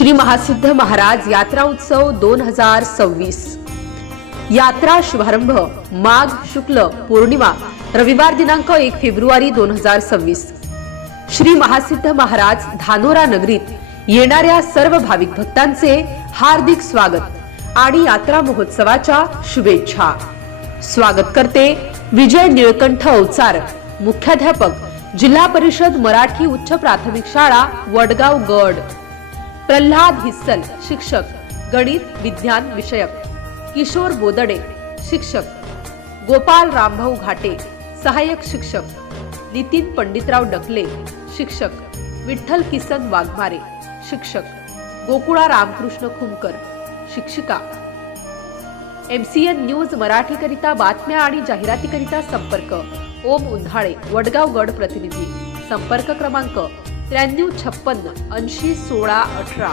श्री महासिद्ध महाराज यात्रा उत्सव 2026 यात्रा शुभारंभ माघ शुक्ल पौर्णिमा रविवार दिनांक 1 फेब्रुवारी 2026। श्री महासिद्ध महाराज धानोरा नगरीत येणाऱ्या सर्व भाविक भक्तांचे हार्दिक स्वागत आणि यात्रा महोत्सवाच्या शुभेच्छा। स्वागत करते विजय निळकंठ अवचार, मुख्याध्यापक जिल्हा परिषद मराठी उच्च प्राथमिक शाळा वडगाव गड। प्रल्हाद हिस्सल शिक्षक गणित विज्ञान विषयक, किशोर बोदडे शिक्षक, गोपाल रामभाऊ घाटे सहाय्यक शिक्षक, नितीन पंडितराव डकले शिक्षक, विठ्ठल किसन वाघमारे शिक्षक, गोकुळा रामकृष्ण खुमकर शिक्षिका। MCN न्यूज मराठी करिता बातम्या आणि जाहिरातीकरिता संपर्क ओम उन्हाळे वडगाव गड प्रतिनिधी, संपर्क क्रमांक 9356 80 16 18।